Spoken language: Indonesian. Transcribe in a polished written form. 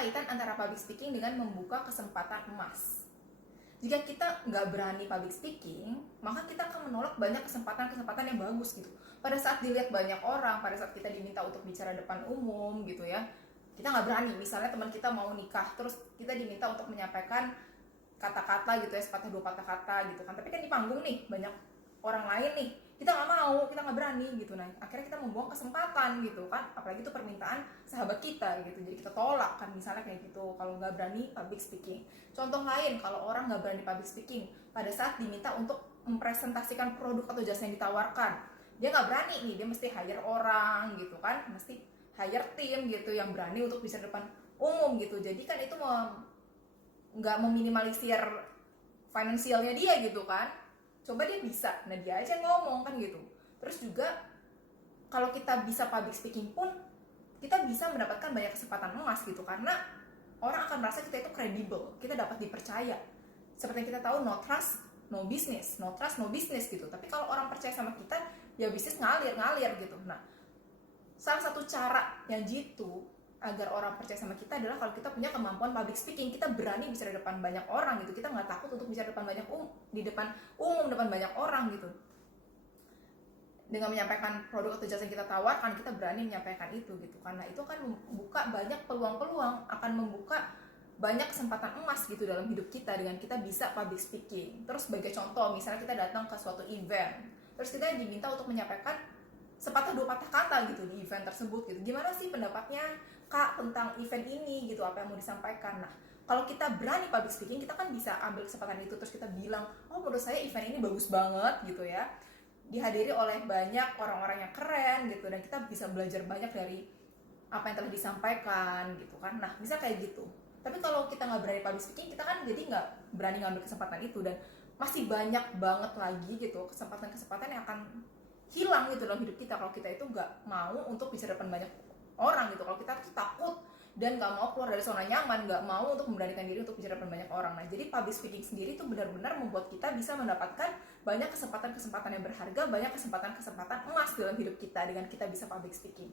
kaitan antara public speaking dengan membuka kesempatan emas. Jika kita nggak berani public speaking, maka kita akan menolak banyak kesempatan-kesempatan yang bagus gitu. Pada saat dilihat banyak orang, pada saat kita diminta untuk bicara depan umum gitu ya, kita nggak berani. Misalnya teman kita mau nikah, terus kita diminta untuk menyampaikan kata-kata gitu ya, sepatah dua patah kata gitu kan. Tapi kan di panggung nih, banyak orang lain nih, kita nggak mau, kita nggak berani gitu. Nah akhirnya kita membuang kesempatan gitu kan, apalagi itu permintaan sahabat kita gitu, jadi kita tolak kan, misalnya kayak gitu kalau nggak berani public speaking. Contoh lain, kalau orang nggak berani public speaking pada saat diminta untuk mempresentasikan produk atau jasa yang ditawarkan, dia nggak berani nih, dia mesti hire orang gitu kan, mesti hire tim gitu yang berani untuk bisa depan umum gitu. Jadi kan itu nggak meminimalisir finansialnya dia gitu kan. Coba dia bisa, nah dia aja ngomong kan gitu. Terus juga kalau kita bisa public speaking pun, kita bisa mendapatkan banyak kesempatan emas gitu, karena orang akan merasa kita itu kredibel, kita dapat dipercaya. Seperti yang kita tahu, no trust no business, no trust no business gitu. Tapi kalau orang percaya sama kita, ya bisnis ngalir gitu. Nah, salah satu cara yang jitu agar orang percaya sama kita adalah kalau kita punya kemampuan public speaking, kita berani bicara di depan banyak orang gitu, kita nggak takut untuk bicara di depan depan banyak orang gitu. Dengan menyampaikan produk atau jasa yang kita tawarkan, kita berani menyampaikan itu gitu, karena itu akan membuka banyak peluang-peluang, akan membuka banyak kesempatan emas gitu dalam hidup kita dengan kita bisa public speaking. Terus sebagai contoh, misalnya kita datang ke suatu event, terus kita diminta untuk menyampaikan sepatah dua patah kata gitu di event tersebut gitu. Gimana sih pendapatnya Kak tentang event ini gitu, apa yang mau disampaikan. Nah, kalau kita berani public speaking, kita kan bisa ambil kesempatan itu, terus kita bilang, oh menurut saya event ini bagus banget gitu ya, dihadiri oleh banyak orang-orang yang keren gitu, dan kita bisa belajar banyak dari apa yang telah disampaikan gitu kan. Nah, bisa kayak gitu. Tapi kalau kita nggak berani public speaking, kita kan jadi nggak berani ngambil kesempatan itu, dan masih banyak banget lagi gitu kesempatan-kesempatan yang akan hilang gitu dalam hidup kita kalau kita itu nggak mau untuk bicara depan banyak orang gitu. Kalau kita tuh takut dan nggak mau keluar dari zona nyaman, nggak mau untuk memberanikan diri untuk bicara depan banyak orang. Nah, jadi public speaking sendiri itu benar-benar membuat kita bisa mendapatkan banyak kesempatan-kesempatan yang berharga, banyak kesempatan-kesempatan emas dalam hidup kita dengan kita bisa public speaking.